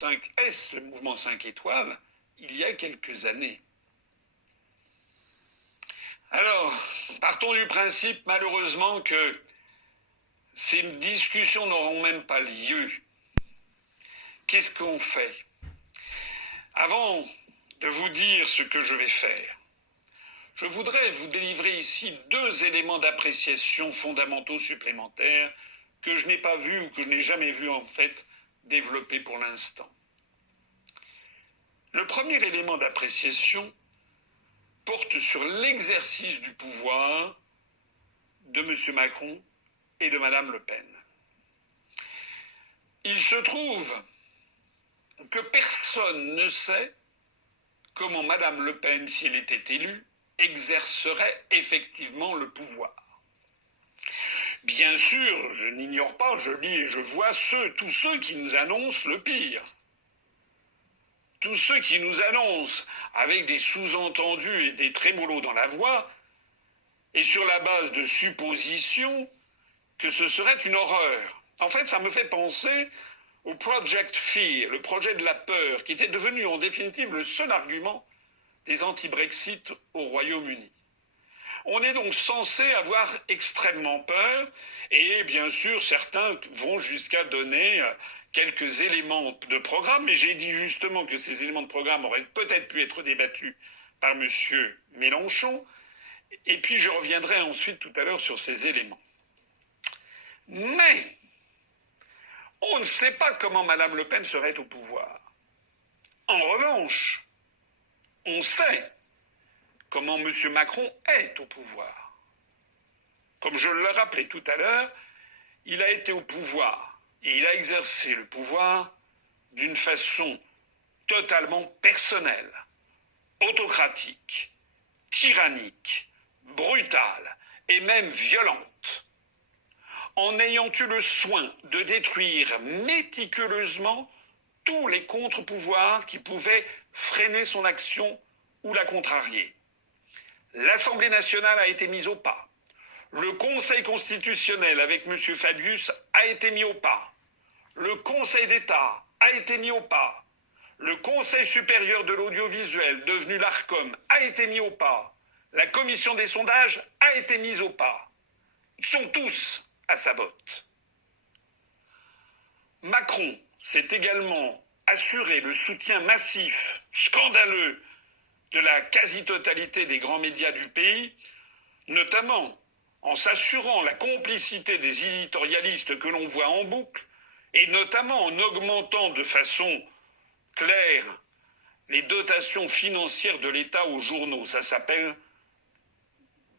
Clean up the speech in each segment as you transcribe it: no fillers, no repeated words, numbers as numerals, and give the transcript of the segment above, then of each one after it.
5S, le mouvement 5 étoiles, il y a quelques années. Alors, partons du principe, malheureusement, que ces discussions n'auront même pas lieu. Qu'est-ce qu'on fait? Avant de vous dire ce que je vais faire, je voudrais vous délivrer ici 2 éléments d'appréciation fondamentaux supplémentaires que je n'ai pas vus ou que je n'ai jamais vu en fait développer pour l'instant. Le premier élément d'appréciation porte sur l'exercice du pouvoir de M. Macron et de Mme Le Pen. Il se trouve que personne ne sait comment Mme Le Pen, si elle était élue, exercerait effectivement le pouvoir. Bien sûr, je n'ignore pas, je lis et je vois tous ceux qui nous annoncent le pire. Tous ceux qui nous annoncent avec des sous-entendus et des trémolos dans la voix, et sur la base de suppositions que ce serait une horreur. En fait, ça me fait penser au Project Fear, le projet de la peur, qui était devenu en définitive le seul argument des anti-Brexit au Royaume-Uni. On est donc censé avoir extrêmement peur, et bien sûr, certains vont jusqu'à donner quelques éléments de programme, mais j'ai dit justement que ces éléments de programme auraient peut-être pu être débattus par M. Mélenchon, et puis je reviendrai ensuite tout à l'heure sur ces éléments. Mais on ne sait pas comment Mme Le Pen serait au pouvoir. En revanche, on sait comment M. Macron est au pouvoir. Comme je le rappelais tout à l'heure, il a été au pouvoir et il a exercé le pouvoir d'une façon totalement personnelle, autocratique, tyrannique, brutale et même violente, en ayant eu le soin de détruire méticuleusement tous les contre-pouvoirs qui pouvaient freiner son action ou la contrarier. L'Assemblée nationale a été mise au pas. Le Conseil constitutionnel avec M. Fabius a été mis au pas. Le Conseil d'État a été mis au pas. Le Conseil supérieur de l'audiovisuel, devenu l'ARCOM, a été mis au pas. La commission des sondages a été mise au pas. Ils sont tous à sa botte. Macron s'est également assuré le soutien massif, scandaleux, de la quasi-totalité des grands médias du pays, notamment en s'assurant la complicité des éditorialistes que l'on voit en boucle, et notamment en augmentant de façon claire les dotations financières de l'État aux journaux. Ça s'appelle,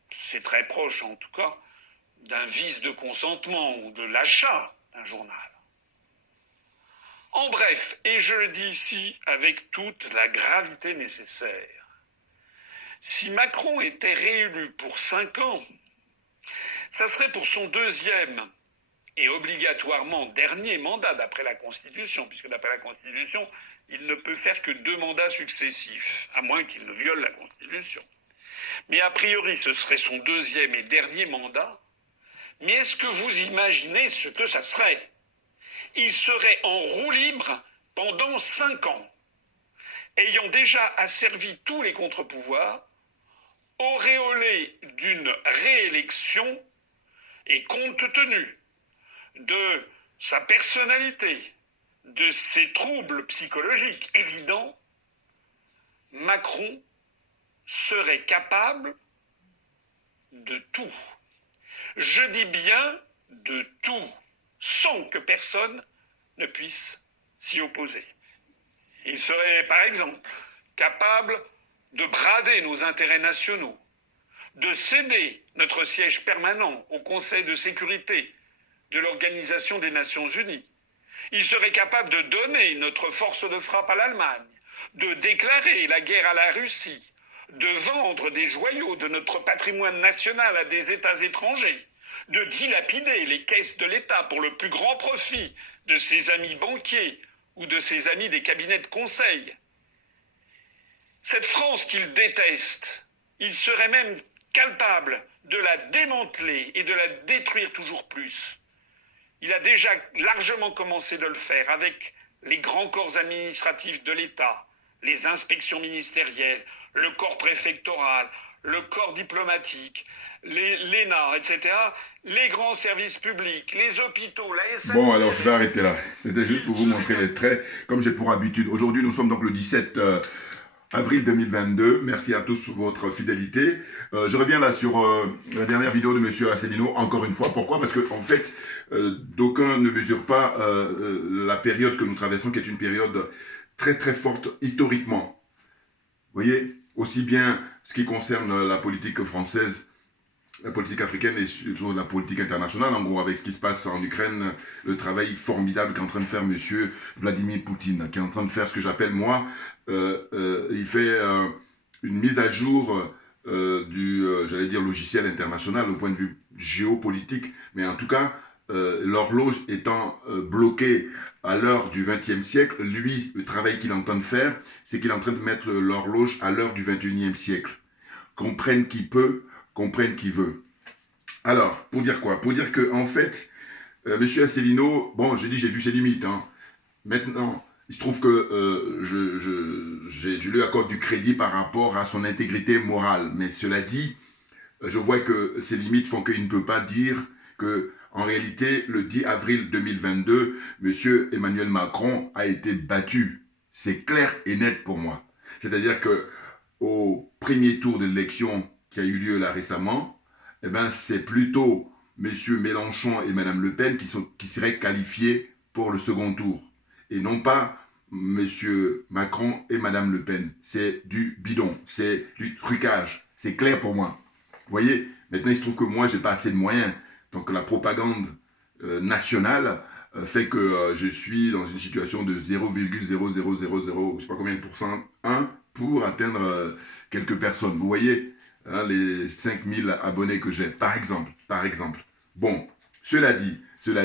c'est très proche en tout cas, d'un vice de consentement ou de l'achat d'un journal. En bref, et je le dis ici avec toute la gravité nécessaire, si Macron était réélu pour 5 ans, ça serait pour son 2e et obligatoirement dernier mandat d'après la Constitution, puisque d'après la Constitution, il ne peut faire que 2 mandats successifs, à moins qu'il ne viole la Constitution. Mais a priori, ce serait son 2e et dernier mandat. Mais est-ce que vous imaginez ce que ça serait? Il serait en roue libre pendant 5 ans, ayant déjà asservi tous les contre-pouvoirs, auréolé d'une réélection et compte tenu de sa personnalité, de ses troubles psychologiques évidents, Macron serait capable de tout. Je dis bien de tout, sans que personne ne puisse s'y opposer. Il serait, par exemple, capable de brader nos intérêts nationaux, de céder notre siège permanent au Conseil de sécurité de l'Organisation des Nations Unies. Il serait capable de donner notre force de frappe à l'Allemagne, de déclarer la guerre à la Russie, de vendre des joyaux de notre patrimoine national à des États étrangers, de dilapider les caisses de l'État pour le plus grand profit de ses amis banquiers ou de ses amis des cabinets de conseil. Cette France qu'il déteste, il serait même capable de la démanteler et de la détruire toujours plus. Il a déjà largement commencé de le faire avec les grands corps administratifs de l'État, les inspections ministérielles, le corps préfectoral, le corps diplomatique, l'ENA, etc., les grands services publics, les hôpitaux, la SNCF... Bon, alors je vais arrêter là. C'était juste pour vous montrer l'extrait, comme j'ai pour habitude. Aujourd'hui, nous sommes donc le 17 avril 2022. Merci à tous pour votre fidélité. Je reviens là sur la dernière vidéo de Monsieur Asselineau, encore une fois. Pourquoi? Parce que en fait, d'aucuns ne mesurent pas la période que nous traversons, qui est une période très très forte historiquement. Vous voyez, aussi bien ce qui concerne la politique française, la politique africaine et surtout la politique internationale, en gros, avec ce qui se passe en Ukraine, le travail formidable qu'est en train de faire monsieur Vladimir Poutine, qui est en train de faire ce que j'appelle, moi, il fait une mise à jour j'allais dire, logiciel international au point de vue géopolitique, mais en tout cas, l'horloge étant bloquée à l'heure du XXe siècle, lui, le travail qu'il est en train de faire, c'est qu'il est en train de mettre l'horloge à l'heure du XXIe siècle. Comprenne qui peut, comprenne qui veut. Alors, pour dire quoi? Pour dire que, en fait, Monsieur Asselineau, bon, j'ai dit, j'ai vu ses limites. Hein. Maintenant, il se trouve que je lui accorde du crédit par rapport à son intégrité morale. Mais cela dit, je vois que ses limites font qu'il ne peut pas dire que, en réalité, le 10 avril 2022, Monsieur Emmanuel Macron a été battu. C'est clair et net pour moi. C'est-à-dire que au premier tour de l'élection qui a eu lieu là récemment, eh ben, c'est plutôt M. Mélenchon et Mme Le Pen qui seraient qualifiés pour le second tour. Et non pas M. Macron et Mme Le Pen. C'est du bidon, c'est du trucage. C'est clair pour moi. Vous voyez, maintenant il se trouve que moi, je n'ai pas assez de moyens. Donc la propagande nationale fait que je suis dans une situation de 0,0000, je ne sais pas combien de pourcent, 1 pour atteindre quelques personnes. Vous voyez, hein, les 5000 abonnés que j'ai, par exemple. Bon, cela dit, moi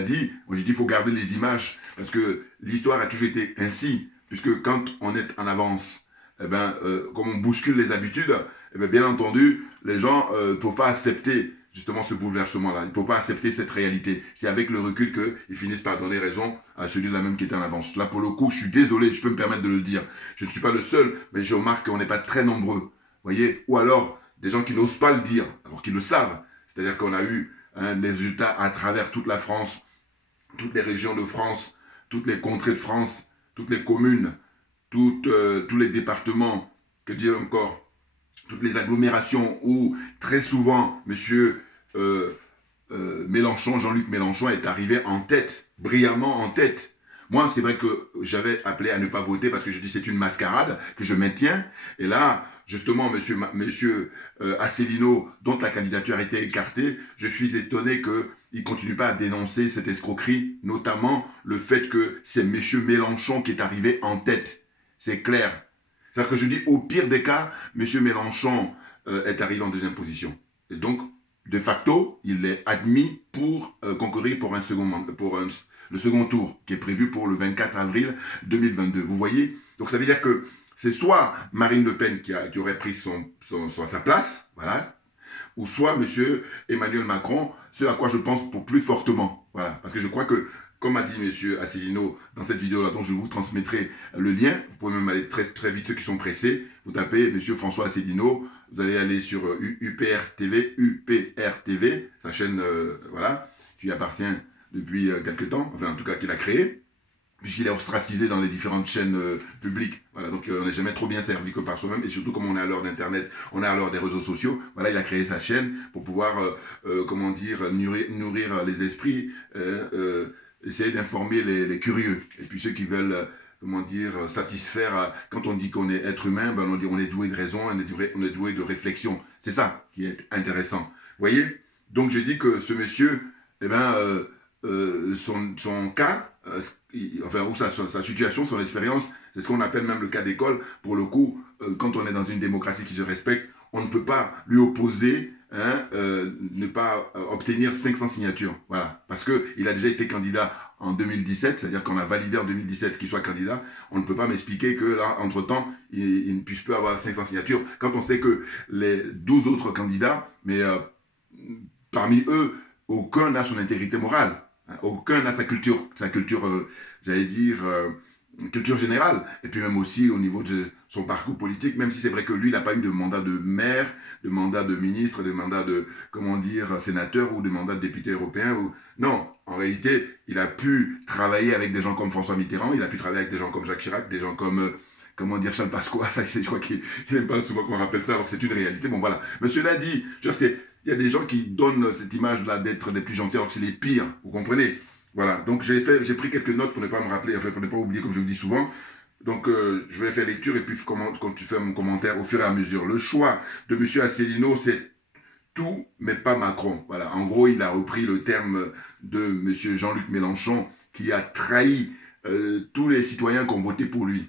j'ai dit qu'il faut garder les images, parce que l'histoire a toujours été ainsi, puisque quand on est en avance, eh ben, comme on bouscule les habitudes, eh bien, bien entendu, les gens ne peuvent pas accepter justement ce bouleversement-là. Ils ne peuvent pas accepter cette réalité. C'est avec le recul qu'ils finissent par donner raison à celui-là même qui était en avance. Là, pour le coup, je suis désolé, je peux me permettre de le dire. Je ne suis pas le seul, mais je remarque qu'on n'est pas très nombreux. Vous voyez? Ou alors, des gens qui n'osent pas le dire, alors qu'ils le savent. C'est-à-dire qu'on a eu des résultats à travers toute la France, toutes les régions de France, toutes les contrées de France, toutes les communes, tous les départements, que dire encore, toutes les agglomérations où très souvent, monsieur Mélenchon, Jean-Luc Mélenchon est arrivé en tête, brillamment en tête. Moi, c'est vrai que j'avais appelé à ne pas voter parce que je dis c'est une mascarade que je maintiens. Et là, justement, monsieur Asselineau, dont la candidature a été écartée, je suis étonné qu'il ne continue pas à dénoncer cette escroquerie, notamment le fait que c'est monsieur Mélenchon qui est arrivé en tête. C'est clair. C'est-à-dire que je dis, au pire des cas, monsieur Mélenchon est arrivé en deuxième position. Et donc, de facto, il est admis pour concourir pour le second tour, qui est prévu pour le 24 avril 2022. Vous voyez? Donc ça veut dire que c'est soit Marine Le Pen qui aurait pris sa place, voilà, ou soit monsieur Emmanuel Macron, ce à quoi je pense pour plus fortement. Voilà, parce que je crois que, comme a dit monsieur Asselineau dans cette vidéo-là, dont je vous transmettrai le lien, vous pouvez même aller très, très vite, ceux qui sont pressés, vous tapez monsieur François Asselineau, vous allez aller sur UPR TV, sa chaîne, voilà, qui appartient depuis quelques temps, enfin en tout cas qu'il a créé, puisqu'il est ostracisé dans les différentes chaînes publiques. Voilà, donc on n'est jamais trop bien servi que par soi-même, et surtout comme on est à l'heure d'Internet, on est à l'heure des réseaux sociaux, voilà, il a créé sa chaîne pour pouvoir, comment dire, nourrir les esprits, essayer d'informer les curieux, et puis ceux qui veulent, comment dire, satisfaire, quand on dit qu'on est être humain, ben on dit on est doué de raison, on est doué de réflexion. C'est ça qui est intéressant. Vous voyez? Donc je dis que ce monsieur, eh ben, son cas, enfin, ou sa situation, son expérience, c'est ce qu'on appelle même le cas d'école. Pour le coup, quand on est dans une démocratie qui se respecte, on ne peut pas lui opposer, hein, ne pas obtenir 500 signatures. Voilà. Parce qu'il a déjà été candidat en 2017, c'est-à-dire qu'on a validé en 2017 qu'il soit candidat. On ne peut pas m'expliquer que là, entre-temps, il ne puisse plus avoir 500 signatures. Quand on sait que les 12 autres candidats, mais parmi eux, aucun n'a son intégrité morale. Aucun n'a sa culture, j'allais dire, culture générale, et puis même aussi au niveau de son parcours politique, même si c'est vrai que lui, il n'a pas eu de mandat de maire, de mandat de ministre, de mandat de, comment dire, sénateur ou de mandat de député européen. Ou... Non, en réalité, il a pu travailler avec des gens comme François Mitterrand, il a pu travailler avec des gens comme Jacques Chirac, des gens comme, comment dire, Charles Pasqua, ça, je crois qu'il n'aime pas souvent qu'on rappelle ça, alors que c'est une réalité. Bon, voilà. Mais cela dit, il y a des gens qui donnent cette image-là d'être des plus gentils, alors que c'est les pires, vous comprenez? Voilà, donc j'ai pris quelques notes pour ne pas me rappeler, enfin pour ne pas oublier comme je le dis souvent. Donc je vais faire lecture et puis quand tu fais mon commentaire au fur et à mesure. Le choix de M. Asselineau, c'est tout, mais pas Macron. Voilà, en gros, il a repris le terme de M. Jean-Luc Mélenchon qui a trahi tous les citoyens qui ont voté pour lui.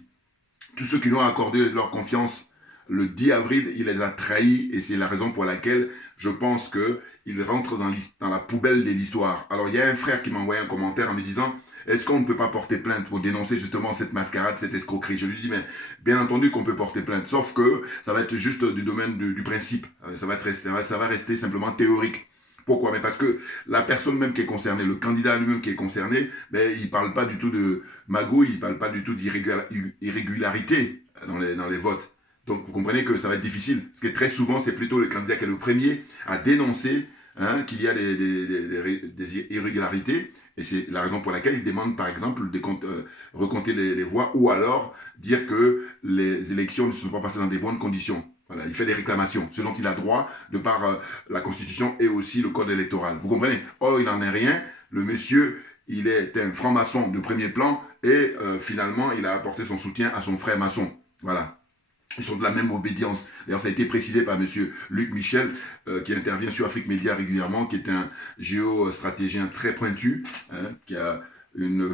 Tous ceux qui lui ont accordé leur confiance le 10 avril, il les a trahis et c'est la raison pour laquelle je pense qu'il rentre dans la poubelle de l'histoire. Alors il y a un frère qui m'a envoyé un commentaire en me disant « Est-ce qu'on ne peut pas porter plainte pour dénoncer justement cette mascarade, cette escroquerie ?» Je lui dis « Mais bien entendu qu'on peut porter plainte, sauf que ça va être juste du domaine du principe. Ça va rester simplement théorique. » Pourquoi? Mais parce que la personne même qui est concernée, le candidat lui-même qui est concerné, ben, il ne parle pas du tout de magouille, il ne parle pas du tout d'irrégularité dans les votes. Donc vous comprenez que ça va être difficile. Parce que très souvent, c'est plutôt le candidat qui est le premier à dénoncer qu'il y a des irrégularités. Et c'est la raison pour laquelle il demande, par exemple, recompter les voix ou alors dire que les élections ne se sont pas passées dans des bonnes conditions. Voilà, il fait des réclamations, ce dont il a droit de par la Constitution et aussi le Code électoral. Vous comprenez? Or, il n'en est rien. Le monsieur, il est un franc-maçon de premier plan et finalement, il a apporté son soutien à son frère maçon. Voilà. Ils sont de la même obédience. D'ailleurs, ça a été précisé par M. Luc Michel, qui intervient sur Afrique Média régulièrement, qui est un géostratégien très pointu, qui a une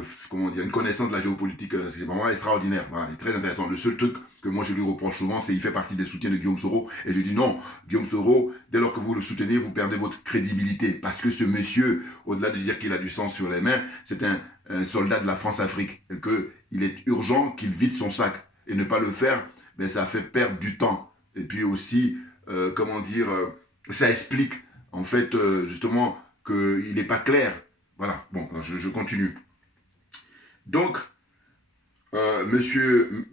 connaissance de la géopolitique, c'est vraiment extraordinaire, voilà, et très intéressant. Le seul truc que moi je lui reproche souvent, c'est qu'il fait partie des soutiens de Guillaume Soro, et je lui dis non, Guillaume Soro, dès lors que vous le soutenez, vous perdez votre crédibilité, parce que ce monsieur, au-delà de dire qu'il a du sang sur les mains, c'est un soldat de la France-Afrique, et qu'il est urgent qu'il vide son sac, et ne pas le faire, ben, ça fait perdre du temps, et puis aussi, ça explique, en fait, justement, qu'il n'est pas clair. Voilà, bon, je continue. Donc, monsieur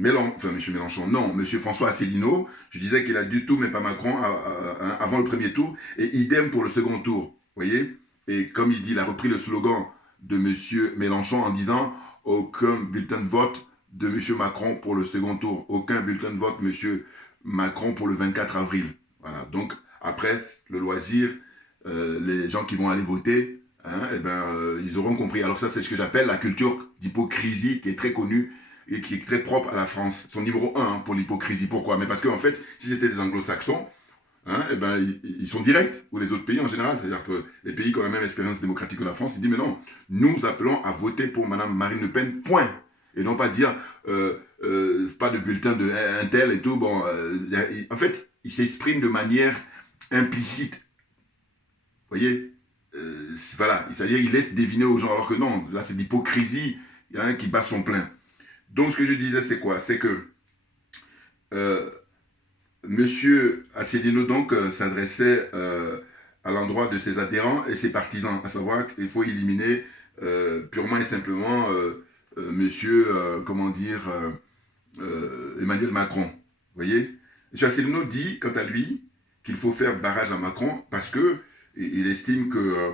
Mélenchon, non, monsieur François Asselineau, je disais qu'il a du tout, mais pas Macron, avant le premier tour, et idem pour le second tour, vous voyez? Et comme il dit, il a repris le slogan de monsieur Mélenchon en disant « Aucun bulletin de vote de monsieur Macron pour le second tour, aucun bulletin de vote monsieur Macron pour le 24 avril. » Voilà, donc après, le loisir, les gens qui vont aller voter, ils auront compris. Alors ça, c'est ce que j'appelle la culture d'hypocrisie qui est très connue et qui est très propre à la France. Son numéro 1 pour l'hypocrisie. Pourquoi? Mais parce qu'en fait, si c'était des anglo-saxons, ils sont directs, ou les autres pays en général. C'est-à-dire que les pays qui ont la même expérience démocratique que la France, ils disent, mais non, nous appelons à voter pour Mme Marine Le Pen, point. Et non pas dire, pas de bulletin de un tel et tout. Bon, en fait, ils s'expriment de manière implicite. Vous voyez? Voilà, c'est-à-dire il laisse deviner aux gens, alors que non, là c'est l'hypocrisie qui bat son plein. Donc ce que je disais, c'est quoi? C'est que monsieur Asselineau donc s'adressait à l'endroit de ses adhérents et ses partisans, à savoir qu'il faut éliminer purement et simplement monsieur, Emmanuel Macron. Vous voyez? Monsieur Asselineau dit, quant à lui, qu'il faut faire barrage à Macron parce que il estime que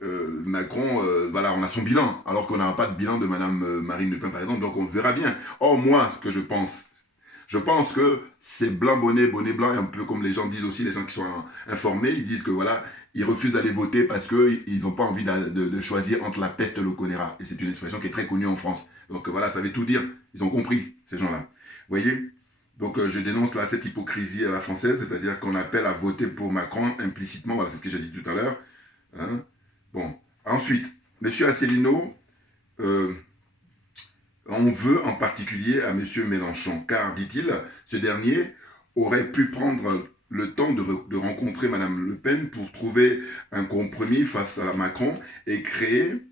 Macron, voilà, on a son bilan, alors qu'on n'a pas de bilan de Mme Marine Le Pen, par exemple, donc on verra bien. Or, moi, ce que je pense que c'est blanc, bonnet blanc, et un peu comme les gens disent aussi, les gens qui sont informés, ils disent que voilà, ils refusent d'aller voter parce qu'ils n'ont pas envie de choisir entre la peste et le choléra. Et c'est une expression qui est très connue en France. Donc voilà, ça veut tout dire. Ils ont compris, ces gens-là. Vous voyez? Donc je dénonce là cette hypocrisie à la française, c'est-à-dire qu'on appelle à voter pour Macron implicitement, voilà, c'est ce que j'ai dit tout à l'heure. Hein? Bon, ensuite, M. Asselineau, on veut en particulier à M. Mélenchon, car, dit-il, ce dernier aurait pu prendre le temps de rencontrer Mme Le Pen pour trouver un compromis face à Macron et créer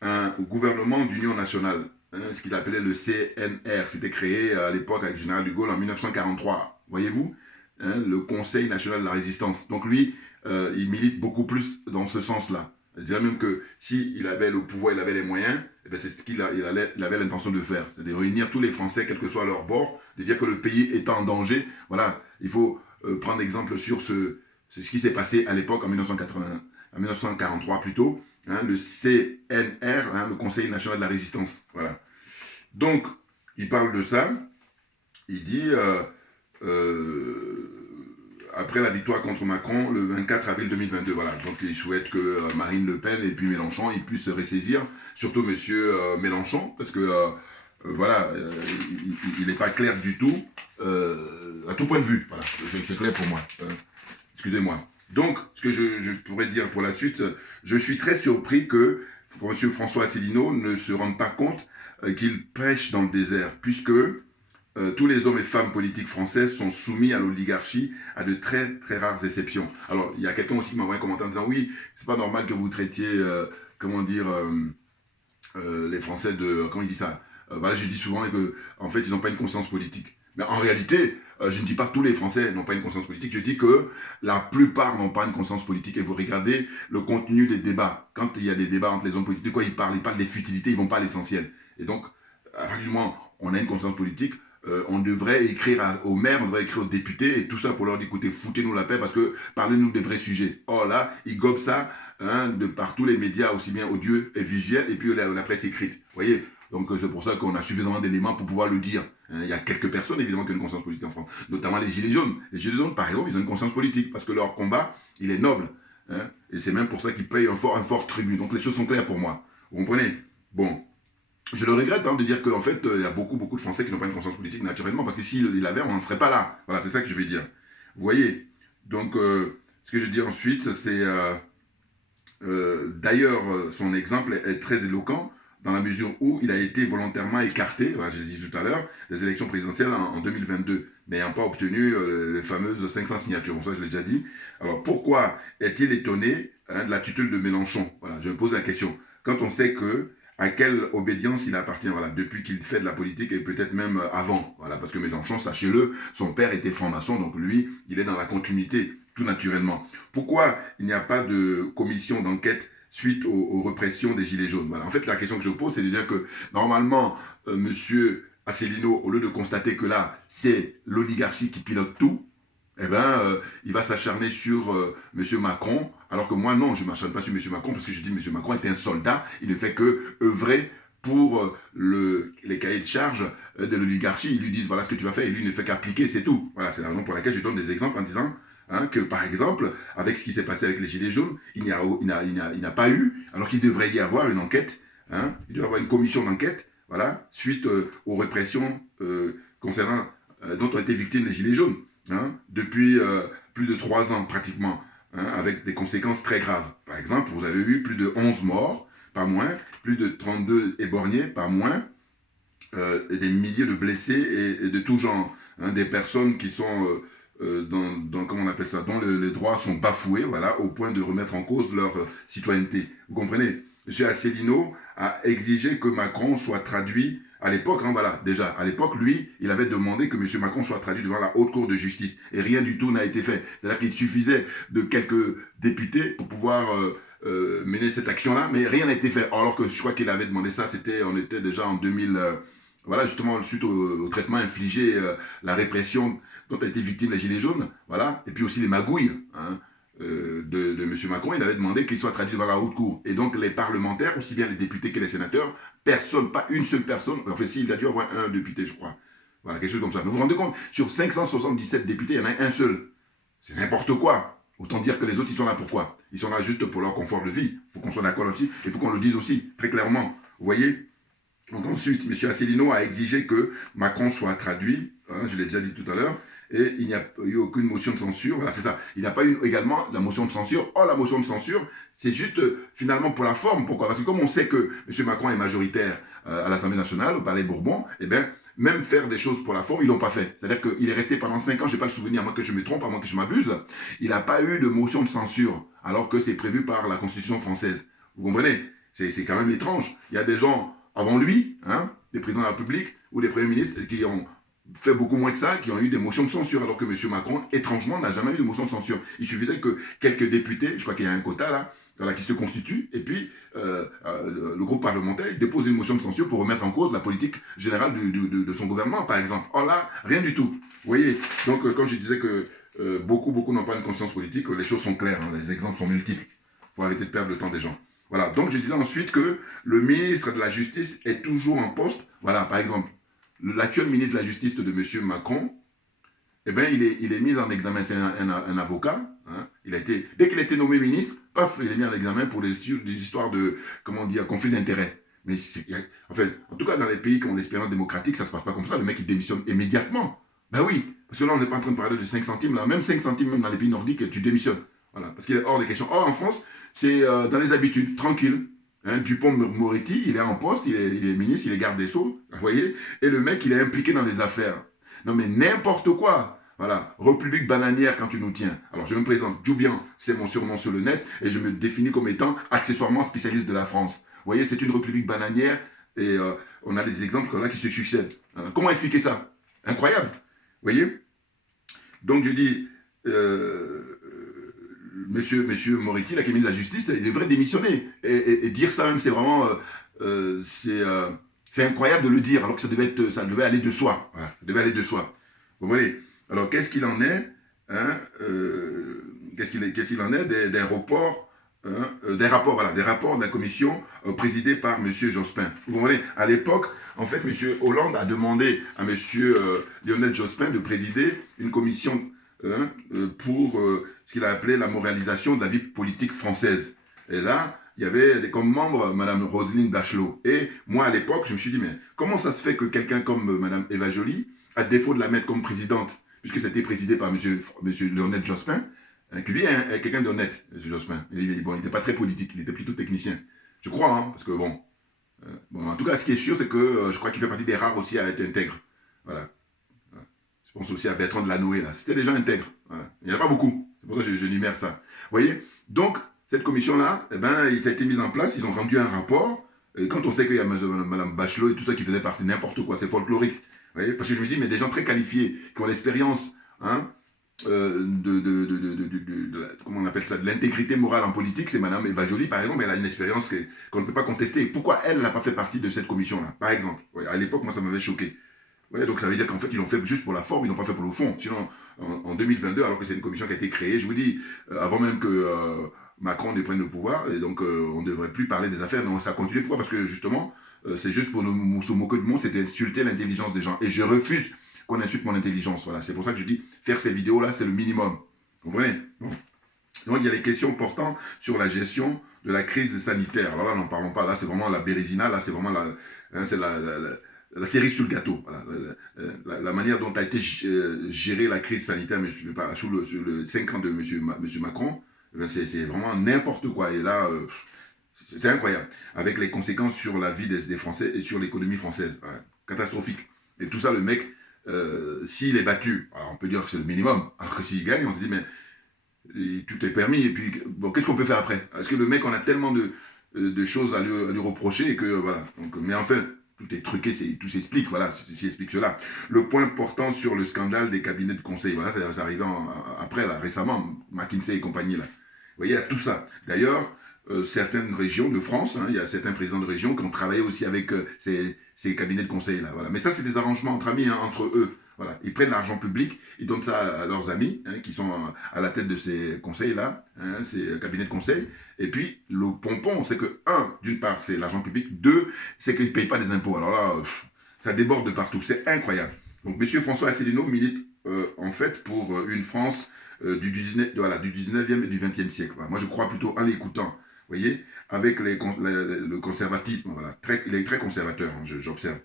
un gouvernement d'union nationale. Ce qu'il appelait le CNR. C'était créé à l'époque avec le général de Gaulle en 1943. Voyez-vous, le Conseil national de la résistance. Donc lui, il milite beaucoup plus dans ce sens-là. Je dirais même que s'il avait le pouvoir, il avait les moyens, eh bien c'est ce il avait l'intention de faire. C'est de réunir tous les Français, quel que soit leur bord, de dire que le pays est en danger. Voilà, il faut prendre exemple sur ce qui s'est passé à l'époque, en 1980, en 1943 plutôt, hein, le CNR, hein, le Conseil national de la résistance. Voilà. Donc, il parle de ça, il dit... après la victoire contre Macron le 24 avril 2022. Voilà. Donc il souhaite que Marine Le Pen et puis Mélenchon ils puissent se ressaisir, surtout monsieur Mélenchon, parce que voilà, il n'est pas clair du tout, à tout point de vue. Voilà, c'est clair pour moi. Excusez-moi. Donc, ce que je pourrais dire pour la suite, je suis très surpris que monsieur François Asselineau ne se rende pas compte qu'il prêche dans le désert, puisque tous les hommes et femmes politiques français sont soumis à l'oligarchie à de très très rares exceptions. Alors, il y a quelqu'un aussi qui m'a envoyé un commentaire en disant oui, c'est pas normal que vous traitiez, comment dire, les Français de, comment il dit ça voilà, je dis souvent que, en fait, ils n'ont pas une conscience politique. Mais en réalité, je ne dis pas que tous les Français n'ont pas une conscience politique, je dis que la plupart n'ont pas une conscience politique. Et vous regardez le contenu des débats. Quand il y a des débats entre les hommes politiques, de quoi ils parlent des futilités, ils ne vont pas à l'essentiel. Et donc, à partir du moment où on a une conscience politique, on devrait écrire aux maires, on devrait écrire aux députés, et tout ça pour leur dire, écoutez, foutez-nous la paix, parce que parlez-nous des vrais sujets. Or là, ils gobent ça hein, de par tous les médias, aussi bien audio et visuels, et puis la presse écrite. Vous voyez? Donc c'est pour ça qu'on a suffisamment d'éléments pour pouvoir le dire. Il y a quelques personnes, évidemment, qui ont une conscience politique en France, notamment les Gilets jaunes. Les Gilets jaunes, par exemple, ils ont une conscience politique, parce que leur combat, il est noble. Hein, et c'est même pour ça qu'ils payent un fort tribut. Donc les choses sont claires pour moi. Vous comprenez? Bon. Je le regrette hein, de dire qu'en fait, il y a beaucoup de Français qui n'ont pas une conscience politique naturellement, parce que s'il l'avait, on n'en serait pas là. Voilà, c'est ça que je vais dire. Vous voyez? Donc, ce que je dis ensuite, c'est... d'ailleurs, son exemple est très éloquent, dans la mesure où il a été volontairement écarté, voilà, je l'ai dit tout à l'heure, des élections présidentielles en 2022, n'ayant pas obtenu les fameuses 500 signatures. Bon, ça, je l'ai déjà dit. Alors, pourquoi est-il étonné hein, de l'attitude de Mélenchon? Voilà, je me pose la question. Quand on sait que à quelle obédience il appartient, voilà, depuis qu'il fait de la politique et peut-être même avant, voilà, parce que Mélenchon, sachez-le, son père était franc-maçon, donc lui, il est dans la continuité, tout naturellement. Pourquoi il n'y a pas de commission d'enquête suite aux répressions des Gilets jaunes? Voilà. En fait, la question que je pose, c'est de dire que, normalement, monsieur Asselineau, au lieu de constater que là, c'est l'oligarchie qui pilote tout, eh ben, il va s'acharner sur M. Macron, alors que moi, non, je ne m'acharne pas sur M. Macron, parce que je dis que M. Macron est un soldat, il ne fait que œuvrer pour les cahiers de charge de l'oligarchie. Ils lui disent, voilà ce que tu vas faire, et lui ne fait qu'appliquer, c'est tout. Voilà, c'est la raison pour laquelle je donne des exemples en disant hein, que, par exemple, avec ce qui s'est passé avec les Gilets jaunes, il n'a pas eu, alors qu'il devrait y avoir une enquête, hein, il devrait y avoir une commission d'enquête, voilà, suite aux répressions concernant dont ont été victimes les Gilets jaunes. Hein, depuis plus de 3 ans pratiquement, hein, avec des conséquences très graves. Par exemple, vous avez eu plus de 11 morts, pas moins, plus de 32 éborgnés, pas moins, et des milliers de blessés et de tout genre. Hein, des personnes qui sont, comment on appelle ça, dont les droits sont bafoués, voilà, au point de remettre en cause leur citoyenneté. Vous comprenez? M. Asselineau a exigé que Macron soit traduit à l'époque, hein, voilà, déjà, à l'époque, lui, il avait demandé que M. Macron soit traduit devant la Haute Cour de justice. Et rien du tout n'a été fait. C'est-à-dire qu'il suffisait de quelques députés pour pouvoir mener cette action-là, mais rien n'a été fait. Alors que je crois qu'il avait demandé ça, on était déjà en 2000... voilà, justement, suite au traitement infligé, la répression dont a été victime les Gilets jaunes, voilà, et puis aussi les magouilles, hein, de M. Macron, il avait demandé qu'il soit traduit devant la haute cour. Et donc les parlementaires, aussi bien les députés que les sénateurs, personne, pas une seule personne, enfin si, il a dû avoir un député, je crois. Voilà, quelque chose comme ça. Mais vous vous rendez compte, sur 577 députés, il y en a un seul. C'est n'importe quoi. Autant dire que les autres, ils sont là pourquoi? Ils sont là juste pour leur confort de vie. Il faut qu'on soit d'accord là-dessus. Il faut qu'on le dise aussi, très clairement. Vous voyez? Donc ensuite, M. Asselineau a exigé que Macron soit traduit, hein, je l'ai déjà dit tout à l'heure, et il n'y a eu aucune motion de censure. Voilà, c'est ça. Il n'y a pas eu également la motion de censure. Oh, la motion de censure, c'est juste finalement pour la forme. Pourquoi? Parce que comme on sait que M. Macron est majoritaire à l'Assemblée nationale, au Palais Bourbon, eh bien, même faire des choses pour la forme, ils l'ont pas fait. C'est-à-dire qu'il est resté pendant 5 ans, je n'ai pas le souvenir, à moins que je me trompe, à moins que je m'abuse, il n'a pas eu de motion de censure, alors que c'est prévu par la Constitution française. Vous comprenez? C'est quand même étrange. Il y a des gens avant lui, hein, des présidents de la République ou des premiers ministres qui ont fait beaucoup moins que ça, qui ont eu des motions de censure, alors que M. Macron, étrangement, n'a jamais eu de motion de censure. Il suffisait que quelques députés, je crois qu'il y a un quota là, voilà, qui se constitue, et puis le groupe parlementaire dépose une motion de censure pour remettre en cause la politique générale de son gouvernement, par exemple. Or là, rien du tout. Vous voyez, donc quand je disais que beaucoup n'ont pas une conscience politique, les choses sont claires, hein, les exemples sont multiples. Il faut arrêter de perdre le temps des gens. Voilà, donc je disais ensuite que le ministre de la Justice est toujours en poste. Voilà, par exemple, l'actuel ministre de la Justice de M. Macron, eh bien, il est mis en examen, c'est un avocat. Hein. Dès qu'il a été nommé ministre, paf, il est mis en examen pour des histoires de, comment dire, conflit d'intérêts. Mais en fait, en tout cas, dans les pays qui ont l'espérance démocratique, ça ne se passe pas comme ça. Le mec, il démissionne immédiatement. Ben oui, parce que là, on n'est pas en train de parler de 5 centimes. Là. Même 5 centimes, même dans les pays nordiques, tu démissionnes. Voilà, parce qu'il est hors de question. Or, en France, c'est dans les habitudes, tranquille. Hein, Dupond-Moretti, il est en poste, il est ministre, il est garde des Sceaux, vous voyez, et le mec, il est impliqué dans les affaires. Non mais n'importe quoi. Voilà, République bananière quand tu nous tiens. Alors je me présente, Djoubian, c'est mon surnom sur le net, et je me définis comme étant accessoirement spécialiste de la France. Vous voyez, c'est une République bananière, et on a des exemples là qui se succèdent. Comment expliquer ça? Incroyable. Vous voyez? Donc je dis, monsieur Moretti, la ministre de la Justice, il devrait démissionner. Et dire ça même, c'est vraiment... c'est incroyable de le dire, alors que ça devait aller de soi. Voilà, ça devait aller de soi. Vous voyez? Alors, qu'est-ce qu'il en est, hein, qu'est-ce qu'il en est des rapports, hein, des rapports de la commission présidée par M. Jospin. Vous voyez? À l'époque, en fait, M. Hollande a demandé à M. Lionel Jospin de présider une commission pour ce qu'il a appelé la moralisation de la vie politique française. Et là, il y avait comme membre Mme Roselyne Bachelot. Et moi, à l'époque, je me suis dit, mais comment ça se fait que quelqu'un comme Mme Eva Joly, à défaut de la mettre comme présidente, puisque c'était présidé par M. Lionel Jospin, qui lui est quelqu'un d'honnête, M. Jospin. Il n'était pas très politique, il était plutôt technicien. Je crois, hein, parce que bon, en tout cas, ce qui est sûr, c'est que je crois qu'il fait partie des rares aussi à être intègre. Voilà. Je pense aussi à Bertrand de Lanoé, là. C'était des gens intègres. Voilà. Il n'y en a pas beaucoup. C'est pour ça que je numère ça. Vous voyez? Donc, cette commission-là, eh ben, ça a été mis en place, ils ont rendu un rapport. Et quand on sait qu'il y a Mme Bachelot et tout ça qui faisait partie n'importe quoi, c'est folklorique. Vous voyez? Parce que je me dis, mais des gens très qualifiés, qui ont l'expérience, hein, comment on appelle ça, de l'intégrité morale en politique, c'est Mme Eva Joly, par exemple, elle a une expérience qu'on ne peut pas contester. Pourquoi elle n'a pas fait partie de cette commission-là, par exemple? À l'époque, moi, ça m'avait choqué. Ouais, donc ça veut dire qu'en fait, ils l'ont fait juste pour la forme, ils n'ont pas fait pour le fond. Sinon, en 2022, alors que c'est une commission qui a été créée, je vous dis, avant même que Macron ne prenne le pouvoir, et donc on ne devrait plus parler des affaires, non, ça continue. Pourquoi? Parce que justement, c'est juste pour nous se moquer de moi, c'était insulter l'intelligence des gens. Et je refuse qu'on insulte mon intelligence. Voilà, c'est pour ça que je dis, faire ces vidéos-là, c'est le minimum. Vous comprenez? Bon. Donc il y a les questions portant sur la gestion de la crise sanitaire. Alors là, n'en parlons pas, là c'est vraiment la bérésina, là c'est vraiment la cerise sur le gâteau. Voilà. La manière dont a été gérée la crise sanitaire sous le 5 ans de M. Macron, c'est vraiment n'importe quoi. Et là, c'est incroyable. Avec les conséquences sur la vie des Français et sur l'économie française. Voilà. Catastrophique. Et tout ça, le mec, s'il est battu, alors on peut dire que c'est le minimum. Alors que s'il gagne, on se dit, mais tout est permis. Et puis, bon, qu'est-ce qu'on peut faire après? Parce que le mec, on a tellement de choses à lui reprocher que, voilà. Donc, mais enfin, tout est truqué, tout s'explique, voilà, ceci explique cela. Le point portant sur le scandale des cabinets de conseil, voilà, c'est arrivé après, là, récemment, McKinsey et compagnie, là. Vous voyez, il y a tout ça. D'ailleurs, certaines régions de France, hein, il y a certains présidents de région qui ont travaillé aussi avec ces cabinets de conseil, là, voilà. Mais ça, c'est des arrangements entre amis, hein, entre eux. Voilà, ils prennent l'argent public, ils donnent ça à leurs amis, hein, qui sont à la tête de ces conseils-là, hein, ces cabinets de conseil. Et puis, le pompon, c'est que, d'une part, c'est l'argent public, deux, c'est qu'ils ne payent pas des impôts. Alors là, ça déborde de partout, c'est incroyable. Donc, M. François Asselineau milite, en fait, pour une France du 19e et du 20e siècle. Voilà. Moi, je crois plutôt en l'écoutant, vous voyez, avec le conservatisme, voilà. Il est très conservateur, hein, j'observe.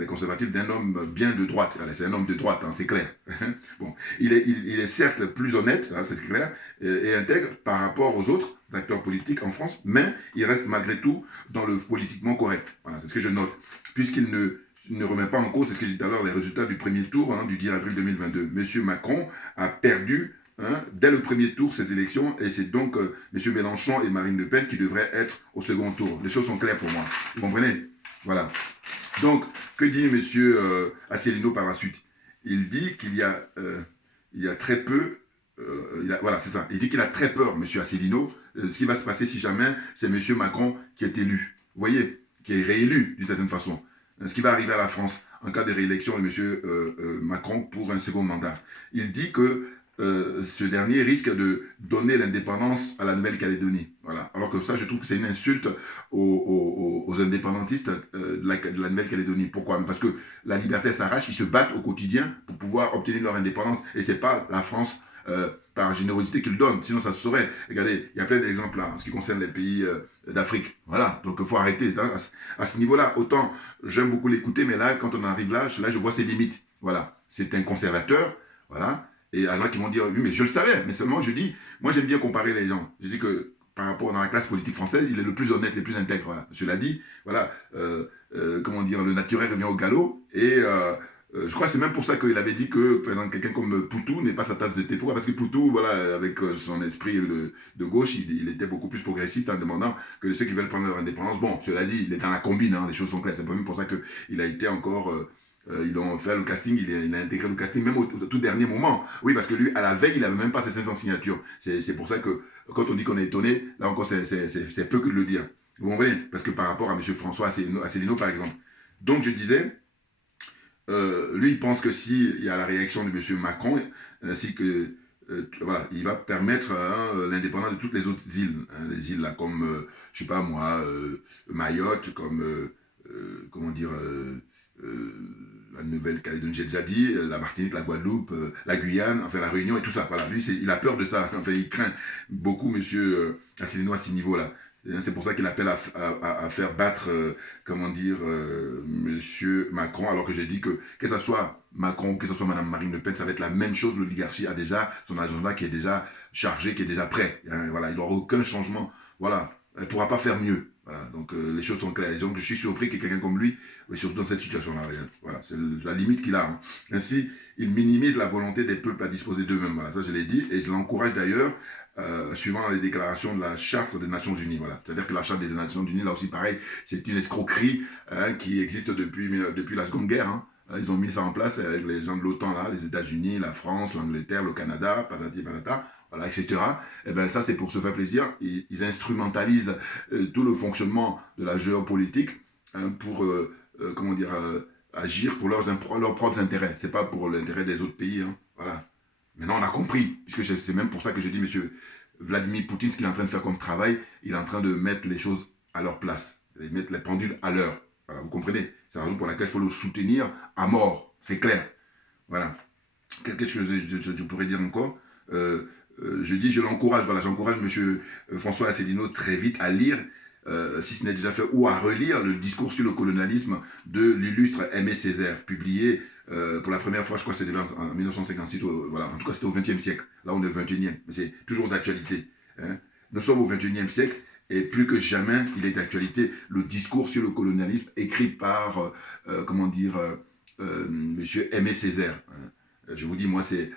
Les conservatifs d'un homme bien de droite. C'est un homme de droite, hein, c'est clair. Bon, il est certes plus honnête, hein, c'est clair, et intègre par rapport aux autres acteurs politiques en France, mais il reste malgré tout dans le politiquement correct. Voilà, c'est ce que je note. Puisqu'il ne remet pas en cause, c'est ce que j'ai dit tout à l'heure, les résultats du premier tour, hein, du 10 avril 2022. M. Macron a perdu dès le premier tour ces élections, et c'est donc M. Mélenchon et Marine Le Pen qui devraient être au second tour. Les choses sont claires pour moi. Vous comprenez? Voilà. Donc, que dit M. Asselineau par la suite? Il dit qu'il y a très peu voilà, c'est ça. Il dit qu'il a très peur, M. Asselineau, ce qui va se passer si jamais c'est M. Macron qui est élu. Vous voyez, qui est réélu d'une certaine façon. Ce qui va arriver à la France en cas de réélection de M. Macron pour un second mandat. Il dit que ce dernier risque de donner l'indépendance à la Nouvelle-Calédonie. Voilà. Alors que ça, je trouve que c'est une insulte aux indépendantistes de la Nouvelle-Calédonie. Pourquoi? Parce que la liberté s'arrache, ils se battent au quotidien pour pouvoir obtenir leur indépendance. Et c'est pas la France par générosité qu'ils donnent, sinon ça se saurait. Regardez, il y a plein d'exemples là en ce qui concerne les pays d'Afrique. Voilà, donc il faut arrêter à ce niveau-là. Autant j'aime beaucoup l'écouter, mais là, quand on arrive là, je vois ses limites. Voilà, c'est un conservateur, voilà. Et il y en a qui vont dire, oui, mais je le savais, mais seulement je dis, moi j'aime bien comparer les gens. Je dis que par rapport dans la classe politique française, il est le plus honnête, le plus intègre. Voilà. Cela dit, voilà, comment dire, le naturel revient au galop et je crois que c'est même pour ça qu'il avait dit que, par exemple, quelqu'un comme Poutou n'est pas sa tasse de thé. Pourquoi? Parce que Poutou, voilà, avec son esprit de gauche, il était beaucoup plus progressiste en demandant que ceux qui veulent prendre leur indépendance. Bon, cela dit, il est dans la combine, hein, les choses sont claires. C'est pas même pour ça qu'il a été encore... ils ont fait le casting, il a intégré le casting même au tout dernier moment. Oui, parce que lui, à la veille, il n'avait même pas ses 500 signatures. C'est pour ça que, quand on dit qu'on est étonné, là encore, c'est peu que de le dire. Vous comprenez? Parce que par rapport à M. François Asselineau, par exemple. Donc, je disais... lui, il pense que s'il y a la réaction de M. Macron, ainsi que voilà, il va permettre l'indépendance de toutes les autres îles. Hein, les îles là, comme, je sais pas moi, Mayotte, comme, comment dire, la Nouvelle-Calédonie, j'ai déjà dit, la Martinique, la Guadeloupe, la Guyane, enfin la Réunion et tout ça. Voilà, lui, il a peur de ça. Enfin, il craint beaucoup M. Asselineau à ce niveau-là. C'est pour ça qu'il appelle à faire battre, comment dire, Monsieur Macron, alors que j'ai dit que ce soit Macron ou que ce soit Mme Marine Le Pen, ça va être la même chose. L'oligarchie a déjà son agenda qui est déjà chargé, qui est déjà prêt. Hein, voilà, il n'y aura aucun changement. Voilà, elle ne pourra pas faire mieux. Voilà, donc les choses sont claires. Et donc je suis surpris que quelqu'un comme lui, surtout dans cette situation-là, voilà, c'est la limite qu'il a. Hein. Ainsi, il minimise la volonté des peuples à disposer d'eux-mêmes. Voilà, ça je l'ai dit, et je l'encourage d'ailleurs. Suivant les déclarations de la Charte des Nations Unies. Voilà. C'est-à-dire que la Charte des Nations Unies, là aussi pareil, c'est une escroquerie qui existe depuis la Seconde Guerre. Hein. Ils ont mis ça en place avec les gens de l'OTAN, là, les États-Unis, la France, l'Angleterre, le Canada, patati patata, voilà, etc. Et bien ça, c'est pour se faire plaisir. Ils instrumentalisent tout le fonctionnement de la géopolitique pour, comment dire, agir pour leurs propres intérêts. C'est pas pour l'intérêt des autres pays. Hein. Voilà. Maintenant, on a compris, puisque c'est même pour ça que je dis, monsieur Vladimir Poutine, ce qu'il est en train de faire comme travail, il est en train de mettre les choses à leur place, de mettre les pendules à l'heure. Voilà, vous comprenez? C'est la raison pour laquelle il faut le soutenir à mort, c'est clair. Voilà. Qu'est-ce que je pourrais dire encore? Je dis, je l'encourage, voilà, j'encourage monsieur François Asselineau très vite à lire, si ce n'est déjà fait, ou à relire le discours sur le colonialisme de l'illustre Aimé Césaire, publié pour la première fois, je crois que c'était en 1956, voilà, en tout cas c'était au XXe siècle. Là on est au XXIe, mais c'est toujours d'actualité. Hein. Nous sommes au XXIe siècle et plus que jamais il est d'actualité le discours sur le colonialisme écrit par, comment dire, monsieur Aimé Césaire. Hein. Je vous dis, moi c'est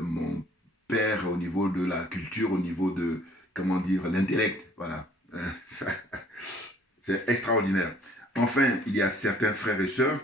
mon père au niveau de la culture, au niveau de, comment dire, l'intellect, voilà. C'est extraordinaire. Enfin, il y a certains frères et sœurs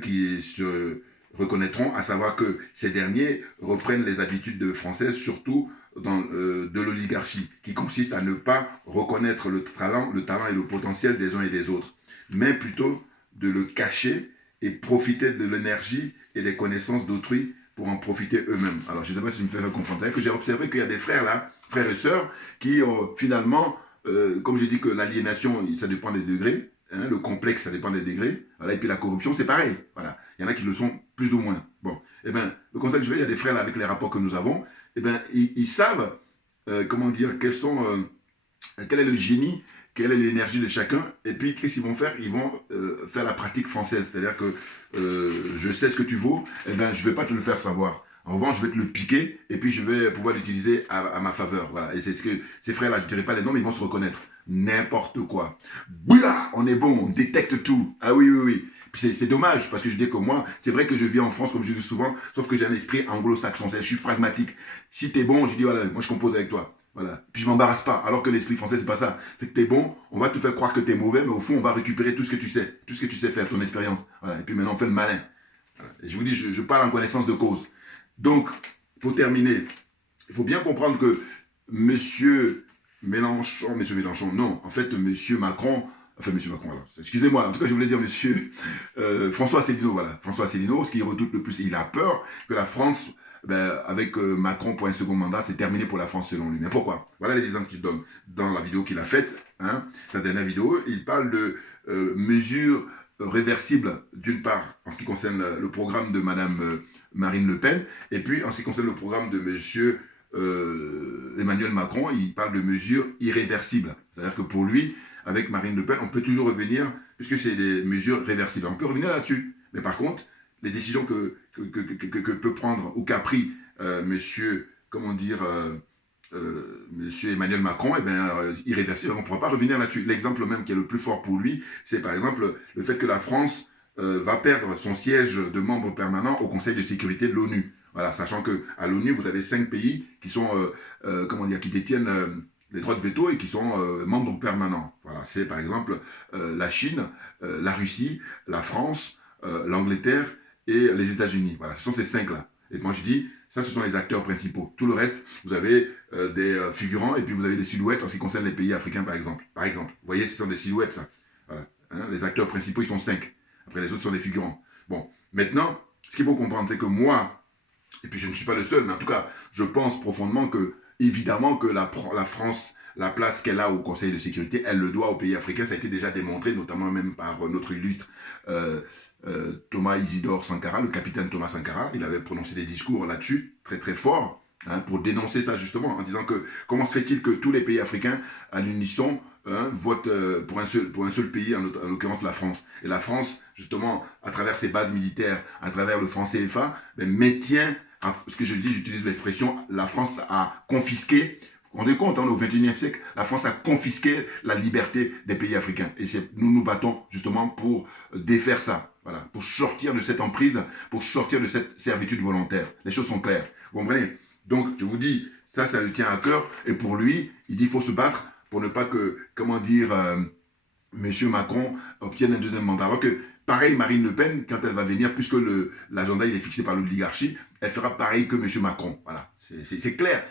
qui se reconnaîtront, à savoir que ces derniers reprennent les habitudes françaises, surtout dans, de l'oligarchie, qui consiste à ne pas reconnaître le talent et le potentiel des uns et des autres, mais plutôt de le cacher et profiter de l'énergie et des connaissances d'autrui pour en profiter eux-mêmes. Alors, je ne sais pas si je me fais comprendre, que j'ai observé qu'il y a des frères là, frères et sœurs, qui finalement, comme je dis que l'aliénation, ça dépend des degrés, hein, le complexe, ça dépend des degrés, voilà, et puis la corruption, c'est pareil, voilà. Il y en a qui le sont plus ou moins. Bon, eh bien, le constat que je fais, il y a des frères là, avec les rapports que nous avons, eh bien, ils savent, comment dire, quel est le génie, quelle est l'énergie de chacun, et puis qu'est-ce qu'ils vont faire? Ils vont faire la pratique française, c'est-à-dire que je sais ce que tu vaux, eh bien, je ne vais pas te le faire savoir. En revanche, je vais te le piquer, et puis je vais pouvoir l'utiliser à ma faveur. Voilà. Et c'est ce que ces frères-là, je ne dirai pas les noms, mais ils vont se reconnaître. N'importe quoi. Bouah, on est bon, on détecte tout. Ah oui, oui, oui. Puis c'est dommage, parce que je dis que moi, c'est vrai que je vis en France, comme je dis souvent, sauf que j'ai un esprit anglo-saxon, je suis pragmatique. Si t'es bon, je dis, voilà, moi je compose avec toi. Voilà. Puis je m'embarrasse pas. Alors que l'esprit français, c'est pas ça. C'est que t'es bon, on va te faire croire que t'es mauvais, mais au fond, on va récupérer tout ce que tu sais. Tout ce que tu sais faire, ton expérience. Voilà. Et puis maintenant, on fait le malin. Voilà. Et je vous dis, je parle en connaissance de cause. Donc, pour terminer, il faut bien comprendre que Monsieur Mélenchon, non, en fait, Monsieur Macron, enfin Monsieur Macron, alors, excusez-moi, en tout cas, je voulais dire Monsieur François Asselineau, voilà, François Asselineau, ce qu'il redoute le plus, il a peur que la France, ben, avec Macron pour un second mandat, c'est terminé pour la France selon lui. Mais pourquoi? Voilà les exemples qu'il donne dans la vidéo qu'il a faite, hein, sa dernière vidéo, il parle de mesures réversibles, d'une part, en ce qui concerne le programme de Madame Marine Le Pen, et puis en ce qui concerne le programme de Monsieur Emmanuel Macron, il parle de mesures irréversibles. C'est-à-dire que pour lui, avec Marine Le Pen, on peut toujours revenir, puisque c'est des mesures réversibles. On peut revenir là-dessus. Mais par contre, les décisions que peut prendre ou qu'a pris monsieur, comment dire, monsieur Emmanuel Macron, eh bien, irréversible, on ne pourra pas revenir là-dessus. L'exemple même qui est le plus fort pour lui, c'est par exemple le fait que la France va perdre son siège de membre permanent au Conseil de sécurité de l'ONU. Voilà, sachant qu'à l'ONU, vous avez 5 pays qui sont, comment dire, qui détiennent les droits de veto et qui sont membres permanents. Voilà, c'est par exemple la Chine, la Russie, la France, l'Angleterre et les États-Unis. Voilà, ce sont ces 5-là. Et quand je dis, ça, ce sont les acteurs principaux. Tout le reste, vous avez des figurants et puis vous avez des silhouettes en ce qui concerne les pays africains, par exemple. Vous voyez, ce sont des silhouettes, ça. Voilà. Hein, les acteurs principaux, ils sont 5. Après, les autres sont des figurants. Bon, maintenant, ce qu'il faut comprendre, c'est que moi, et puis je ne suis pas le seul, mais en tout cas, je pense profondément que, évidemment, que la France, la place qu'elle a au Conseil de sécurité, elle le doit aux pays africains. Ça a été déjà démontré, notamment même par notre illustre Thomas Isidore Sankara, le capitaine Thomas Sankara. Il avait prononcé des discours là-dessus, très très forts, hein, pour dénoncer ça justement, en disant que comment se fait-il que tous les pays africains, à l'unisson, votent pour un seul pays, en l'occurrence la France. Et la France, justement, à travers ses bases militaires, à travers le franc CFA, ben, maintient, ce que je dis, j'utilise l'expression, la France a confisqué. Vous vous rendez compte, hein, au XXIe siècle, la France a confisqué la liberté des pays africains. Et nous nous battons justement pour défaire ça, voilà, pour sortir de cette emprise, pour sortir de cette servitude volontaire. Les choses sont claires, vous comprenez? Donc, je vous dis, ça le tient à cœur. Et pour lui, il dit qu'il faut se battre pour ne pas que, comment dire, Monsieur Macron obtienne un deuxième mandat. Alors que, pareil, Marine Le Pen, quand elle va venir, puisque l'agenda il est fixé par l'oligarchie, elle fera pareil que Monsieur Macron. Voilà, c'est clair.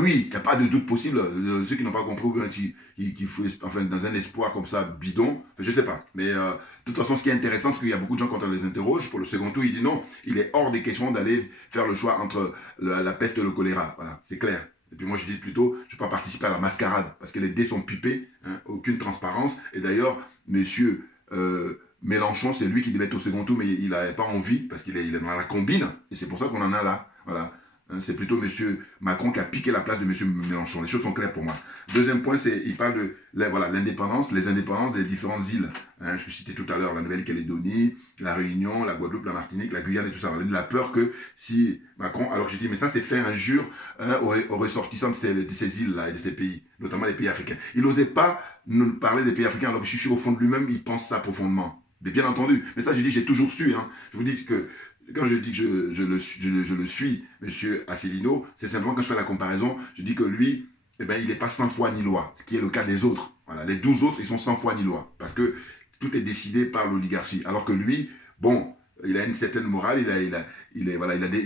Oui, il n'y a pas de doute possible. Ceux qui n'ont pas compris, qui font enfin, dans un espoir comme ça, bidon, enfin, je ne sais pas. Mais de toute façon, ce qui est intéressant, c'est qu'il y a beaucoup de gens, quand on les interroge, pour le second tour, ils disent non, il est hors des questions d'aller faire le choix entre la peste et le choléra. Voilà, c'est clair. Et puis moi, je dis plutôt, je ne vais pas participer à la mascarade, parce que les dés sont pipés, hein, aucune transparence. Et d'ailleurs, monsieur Mélenchon, c'est lui qui devait être au second tour, mais il n'avait pas envie, parce qu'il est dans la combine, et c'est pour ça qu'on en a là. Voilà. C'est plutôt M. Macron qui a piqué la place de M. Mélenchon. Les choses sont claires pour moi. Deuxième point, il parle de l'indépendance, les indépendances des différentes îles. Hein, je citais tout à l'heure la Nouvelle-Calédonie, la Réunion, la Guadeloupe, la Martinique, la Guyane et tout ça. On a la peur que si Macron... Alors j'ai dit, mais ça c'est faire injure aux ressortissants de ces îles-là et de ces pays, notamment les pays africains. Il n'osait pas nous parler des pays africains alors que je suis sûr au fond de lui-même, il pense ça profondément. Mais bien entendu. Mais ça, j'ai dit, j'ai toujours su. Hein. Je vous dis que quand je dis que je le suis, M. Asselineau, c'est simplement quand je fais la comparaison, je dis que lui, eh ben, il n'est pas sans foi ni loi, ce qui est le cas des autres. Voilà, les 12 autres, ils sont sans foi ni loi, parce que tout est décidé par l'oligarchie. Alors que lui, bon, il a une certaine morale, il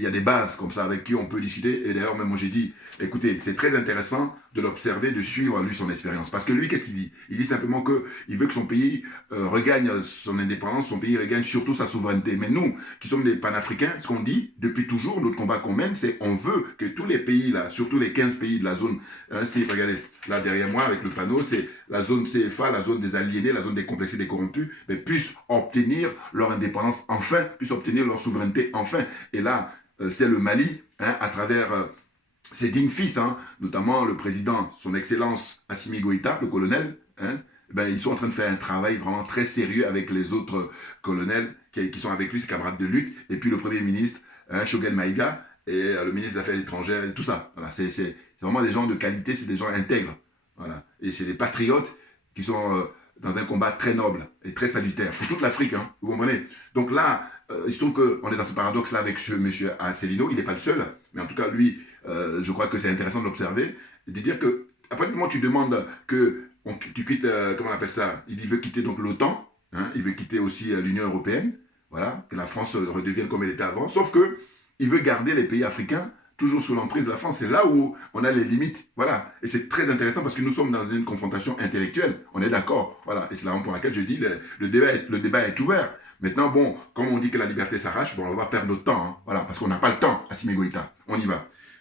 y a des bases comme ça avec qui on peut discuter. Et d'ailleurs, même moi j'ai dit, écoutez, c'est très intéressant de l'observer, de suivre lui son expérience. Parce que lui, qu'est-ce qu'il dit? Il dit simplement qu'il veut que son pays regagne son indépendance, son pays regagne surtout sa souveraineté. Mais nous, qui sommes des panafricains, ce qu'on dit depuis toujours, notre combat qu'on mène, c'est on veut que tous les pays là, surtout les 15 pays de la zone, regardez, là derrière moi avec le panneau, c'est la zone CFA, la zone des aliénés, la zone des complexés, des corrompus, mais puissent obtenir leur indépendance enfin, puissent obtenir leur souveraineté enfin. Et là, c'est le Mali, hein, à travers ses dignes fils, hein, notamment le président, son excellence Assimi Goïta, le colonel, hein, ben, ils sont en train de faire un travail vraiment très sérieux avec les autres colonels qui sont avec lui, ses camarades de lutte, et puis le premier ministre, hein, Choguel Maïga, et le ministre des Affaires étrangères, et tout ça. Voilà, c'est vraiment des gens de qualité, c'est des gens intègres. Voilà. Et c'est des patriotes qui sont dans un combat très noble et très salutaire pour toute l'Afrique, hein, vous comprenez? Donc là, il se trouve qu'on est dans ce paradoxe-là avec ce monsieur Asselineau, il n'est pas le seul, mais en tout cas, lui, je crois que c'est intéressant de l'observer, de dire que, après le moment où tu demandes que tu quittes, comment on appelle ça? Il veut quitter donc l'OTAN, hein, il veut quitter aussi l'Union européenne, voilà, que la France redevienne comme elle était avant, sauf que il veut garder les pays africains toujours sous l'emprise de la France. C'est là où on a les limites. Voilà. Et c'est très intéressant parce que nous sommes dans une confrontation intellectuelle. On est d'accord. Voilà. Et c'est la raison pour laquelle je dis le débat est ouvert. Maintenant, bon, comme on dit que la liberté s'arrache, bon, on va perdre notre temps. Hein. Voilà. Parce qu'on n'a pas le temps, Assimi Goïta. On y va.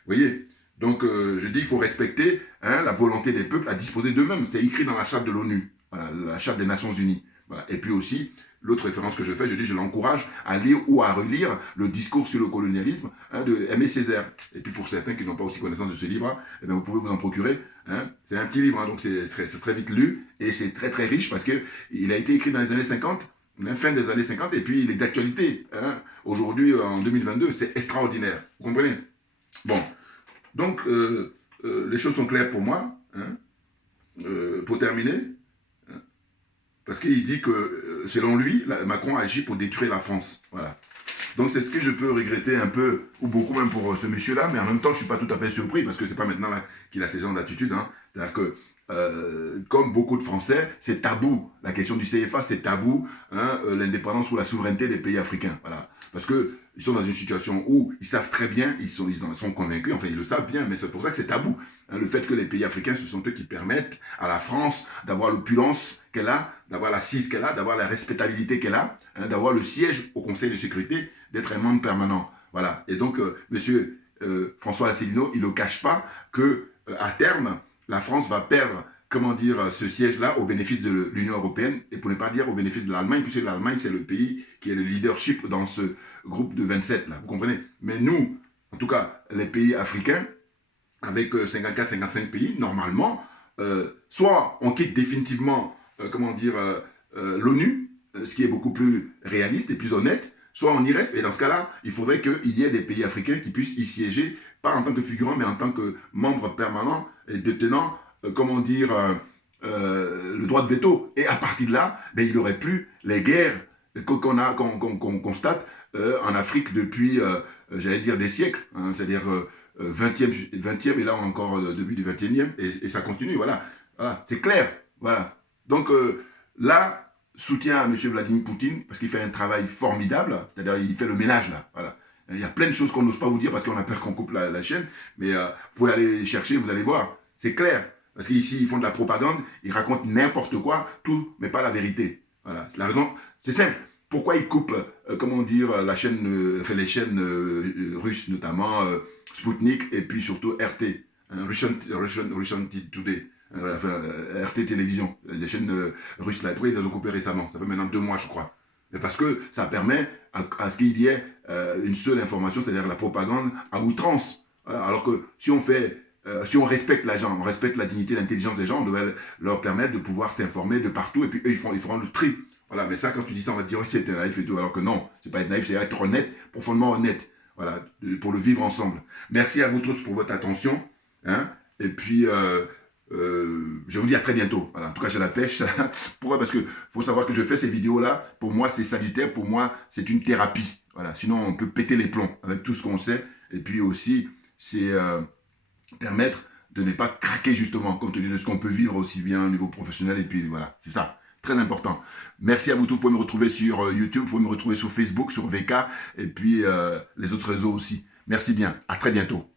Vous voyez? Donc, je dis qu'il faut respecter la volonté des peuples à disposer d'eux-mêmes. C'est écrit dans la charte de l'ONU, voilà, la charte des Nations Unies. Voilà. Et puis aussi, l'autre référence que je fais, je l'encourage à lire ou à relire le discours sur le colonialisme de Aimé Césaire. Et puis pour certains qui n'ont pas aussi connaissance de ce livre, eh bien, vous pouvez vous en procurer. C'est un petit livre, donc c'est très vite lu et c'est très riche parce qu'il a été écrit dans les années 50, fin des années 50, et puis il est d'actualité. Aujourd'hui, en 2022, c'est extraordinaire. Vous comprenez? Bon. Donc, les choses sont claires pour moi. Pour terminer, parce qu'il dit que, selon lui, Macron agit pour détruire la France. Voilà. Donc, c'est ce que je peux regretter un peu, ou beaucoup même pour ce monsieur-là, mais en même temps, je ne suis pas tout à fait surpris, parce que ce n'est pas maintenant qu'il a ces genres d'attitude. C'est-à-dire que, comme beaucoup de Français, c'est tabou. La question du CFA, c'est tabou. L'indépendance ou la souveraineté des pays africains. Voilà. Parce qu'ils sont dans une situation où ils savent très bien, ils en sont convaincus, enfin ils le savent bien, mais c'est pour ça que c'est tabou. Le fait que les pays africains, ce sont eux qui permettent à la France d'avoir l'opulence qu'elle a, d'avoir l'assise qu'elle a, d'avoir la respectabilité qu'elle a, d'avoir le siège au Conseil de sécurité, d'être un membre permanent. Voilà. Et donc, monsieur François Asselineau, il ne cache pas que à terme, la France va perdre, comment dire, ce siège-là au bénéfice de l'Union européenne, et pour ne pas dire au bénéfice de l'Allemagne, puisque l'Allemagne, c'est le pays qui est le leadership dans ce groupe de 27, là, vous comprenez? Mais nous, en tout cas, les pays africains, avec 54-55 pays, normalement, soit on quitte définitivement, comment dire, l'ONU, ce qui est beaucoup plus réaliste et plus honnête, soit on y reste, et dans ce cas-là, il faudrait qu'il y ait des pays africains qui puissent y siéger, pas en tant que figurants, mais en tant que membres permanents et détenant, comment dire, le droit de veto. Et à partir de là, ben, il n'y aurait plus les guerres qu'on constate en Afrique depuis, j'allais dire, des siècles, c'est-à-dire 20e et là encore début du 21e, et ça continue, voilà. Voilà, c'est clair, voilà. Donc là, soutien à M. Vladimir Poutine, parce qu'il fait un travail formidable, c'est-à-dire il fait le ménage, là, voilà. Il y a plein de choses qu'on n'ose pas vous dire parce qu'on a peur qu'on coupe la chaîne, mais vous pouvez aller chercher, vous allez voir, c'est clair. Parce qu'ici, ils font de la propagande, ils racontent n'importe quoi, tout, mais pas la vérité. Voilà, la raison, c'est simple. Pourquoi ils coupent, comment dire, la chaîne, les chaînes russes, notamment Sputnik, et puis surtout RT, Russian Today, RT Télévision, les chaînes russes, là, ils les ont coupé récemment, ça fait maintenant 2 mois, je crois. Mais parce que ça permet à ce qu'il y ait une seule information, c'est-à-dire la propagande à outrance. Voilà, alors que si on respecte la gens, on respecte la dignité, l'intelligence des gens, on devrait leur permettre de pouvoir s'informer de partout, et puis eux, ils feront le tri. Voilà, mais ça, quand tu dis ça, on va te dire, oui, c'est naïf et tout, alors que non, c'est pas être naïf, c'est être honnête, profondément honnête. Voilà, pour le vivre ensemble. Merci à vous tous pour votre attention. Et puis, je vous dis à très bientôt. Voilà, en tout cas, j'ai la pêche. Pourquoi? Parce qu'il faut savoir que je fais ces vidéos-là. Pour moi, c'est salutaire. Pour moi, c'est une thérapie. Voilà, sinon, on peut péter les plombs avec tout ce qu'on sait. Et puis aussi, c'est permettre de ne pas craquer justement, compte tenu de ce qu'on peut vivre aussi bien au niveau professionnel. Et puis voilà, c'est ça. Très important. Merci à vous tous. Vous pouvez me retrouver sur YouTube, vous pouvez me retrouver sur Facebook, sur VK, et puis les autres réseaux aussi. Merci bien. À très bientôt.